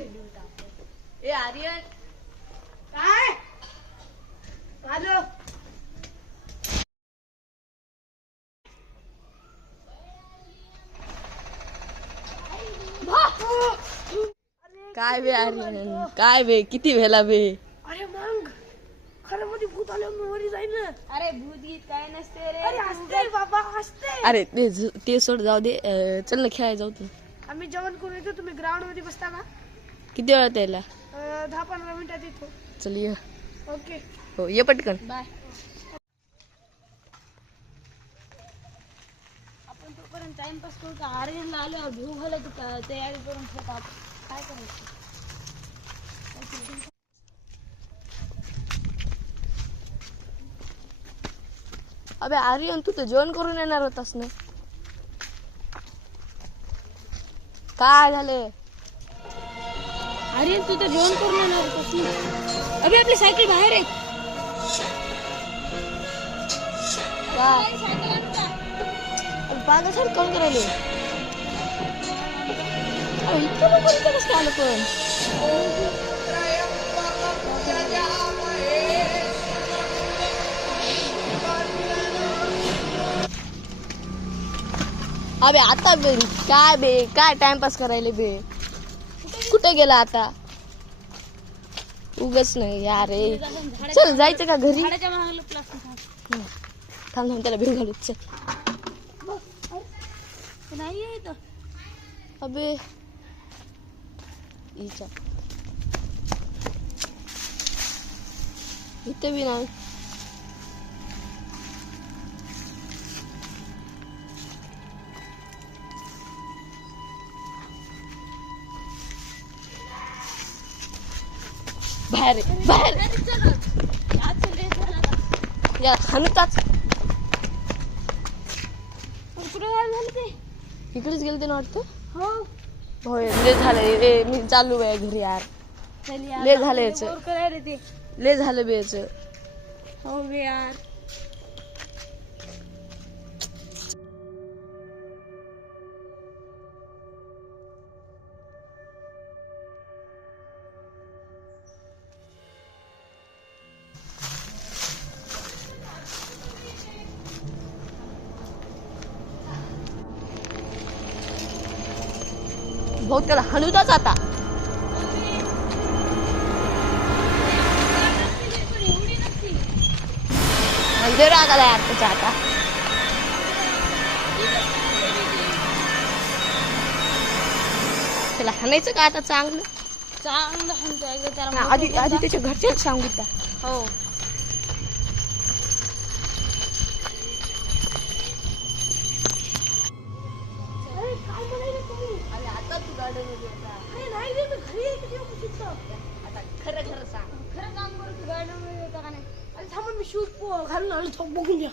ए आर्यन काय आलो काय बे आर्यन काय बे किती वेळा बे अरे मग खरं मध्ये भूत आलं मी वरी जाईन ना. अरे भूत गीत काय नसते रे. अरे हसते बाबा हसते. अरे ते सोड जाऊ दे चल ना खेळायला जाऊ तू आम्ही जेवण करून येतो तुम्ही ग्राउंड मध्ये बसता का किती वेळा त्याला 10-15 मिनिटात येतो. चल ये ओके हो ये पटकन बाय. आपण तोपर्यंत टाइमपास करू का? आर्यनला आल्यावर घेऊ घालत का तयारी करून ठेवता काय करायचं. अबे आर्यन तू तर जेवण करून येणार होतास ना काय झाले आर्यन तू तर जेवण करून येणार होतास ना. अबे आपली सायकल बाहेर आहे. पागा सर कोण करायले इतकं लोक इथं कसं काय आलं पण अबे आता बे काय बे काय टाइमपास करायले बे कुठे गेला आता उगच नाही यार रे चल जायचं का घरी झाडाच्या मागे प्लास्टिक थांब थांब त्याला भेट घालू चल नाही आहे इथं. अबे इच्छा इथे बी नाही बाहेर आहे, बाहेर आहे. आज चल रे चल आता. या हाणताच कुठे गायब झालं ते? इकडेच गेलते ना वाटतं हो होय लय झालं रे मी चालू आहे घरी यार चल यार. लय झालं याचं. बोर कराय रे ते. लय झालं बे याचं हो बे यार. भाऊ त्याला हाणूताच आता म्हणजे राग आला यार त्याचा आता त्याला हाणायचं का आता चांगलं चांगलं हाणतोय ग त्याला. आधी आधी त्याच्या घरच्या सांगू त्या हो अरे काय म्हणाले तुम्ही. अरे आता तू गार्डन मध्ये होता अरे नाही रे मी घरी येते तेव्हा शिकतो. आता खरं खरं सांग खरं काम करू. गार्डन मध्ये होता का नाही? अरे थांबा मी शूज घालून आलो बघून घ्या.